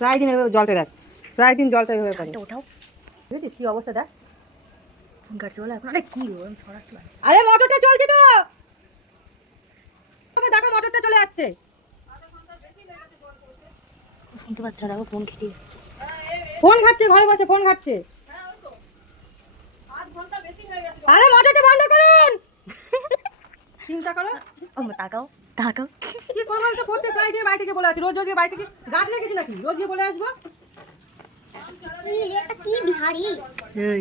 প্রায় দিন এভাবে জলটা দেখ, প্রায় দিন জলটা এভাবে পারে। ওঠাও, বুঝেছিস কি অবস্থা দেখ। ফোন কাটছে বলে এখন। আরে কি ওরম সরাচ্ছ? আরে মোটরটা চলছে তো, দেখো মোটরটা চলে যাচ্ছে। শুনতে পাচ্ছ? দেখো ফোন খেতে যাচ্ছে, ফোন ঘাটছে, ঘরে বসে ফোন ঘাটছে। আরে মোটরটা বন্ধ করুন। চিন্তা করো, তাকাও তাকাও। কি করবো তো, করতে প্রায় দিন বাড়ি থেকে বলে আছি, রোজ রোজ বাড়ি থেকে গাছ লেগেছি নাকি রোজ গিয়ে বলে আসবো।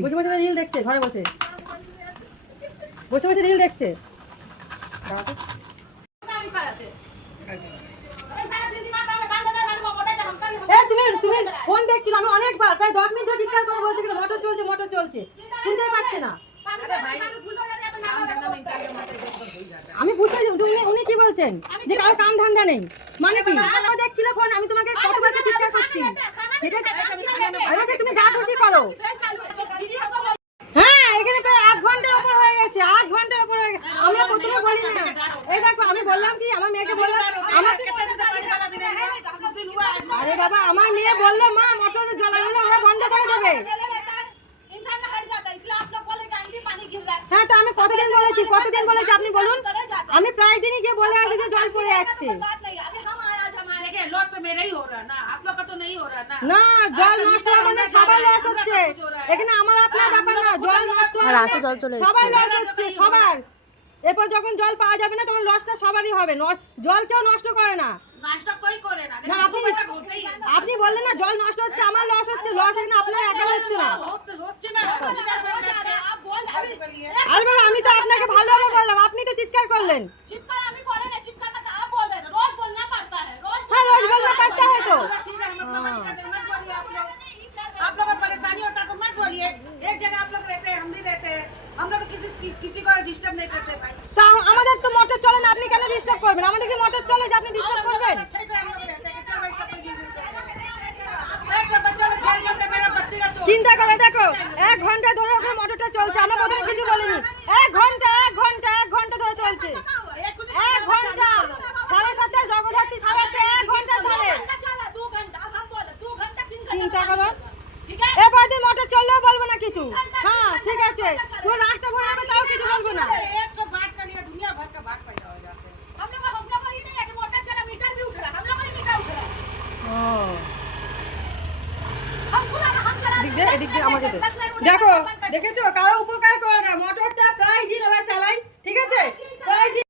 বসে বসে রিল দেখছে, ঘরে বসে বসে বসে রিল দেখছে। তুমি তুমি ফোন দেখছিল, আমি অনেকবার প্রায় 10 মিনিট ধরে চিৎকার করে বলছি মোটর চলছে মোটর চলছে, শুনতেই পাচ্ছে না। আমি বুঝতে উনি কি বলছেন যে কারো কাম ধান্দা নেই মানে কি? দেখছিলে ফোন, আমি তোমাকে কতবার চিৎকার করছি সেটা। তুমি যা খুশি করো। হ্যাঁ, এখানে প্রায় 8 ঘন্টার উপর হয়ে গেছে, 8 ঘন্টার উপর হয়ে গেছে। আমরা প্রথমে বলি না, এই দেখো আমি বললাম কি, আমার মেয়েকে বললাম, আমার আরে বাবা আমার মেয়ে বললো মা মোটর জ্বালানো ওরা বন্ধ করে দেবে। হ্যাঁ, তো আমি কতদিন বলেছি আপনি বলুন। আমি প্রায় দিনই গিয়ে বলে আসি যে জল পড়ে যাচ্ছে। না, জল নষ্ট হবে না, সবাই লস হচ্ছে এখানে, আমার আপনার ব্যাপার না। জল নষ্ট হবে, সবাই লস হচ্ছে সবার। এরপর যখন জল পাওয়া যাবে না তখন লসটা সবারই হবে। জল কেউ নষ্ট করে না। না, আপনি বললেন না জল নষ্ট হচ্ছে, আমার লস হচ্ছে। লস এখানে আপনার একা হচ্ছে না। আরে বাবা আমি তো আপনাকে ভালোভাবে বললাম, আপনি তো চিৎকার করলেন। হ্যাঁ, রোজ বলনা পড়তা है तो। आप लोगों को परेशानी होता तो मत बोलिए। एक जगह आप लोग रहते हैं, हम भी रहते हैं, हम लोग किसी को डिस्टर्ब नहीं करते भाई। তা আমাদের তো মোটর চলে না, আপনি কেন ডিস্টার্ব করবেন? আমাদের কি মোটর চলে যে আপনি ডিস্টার্ব করবেন? চিন্তা করে দেখো, 1 ঘন্টা ধরে ওখানে মোটরটা চলছে, আমরা প্রথমে কিছু বলিনি। 1 ঘন্টা ধরে চলছে, 1 ঘন্টা। 7:30 জগদ্ধাত্রী 7:30 1 ঘন্টা ধরে। চিন্তা করো, এবার দিয়ে মোটর চললেও বলবো না কিছু। হ্যাঁ ঠিক আছে, পুরো রাস্তা ভরে যাবে তাও কিছু বলবো না। এদিক দিয়ে আমাকে দেখো, দেখেছো কারো উপকার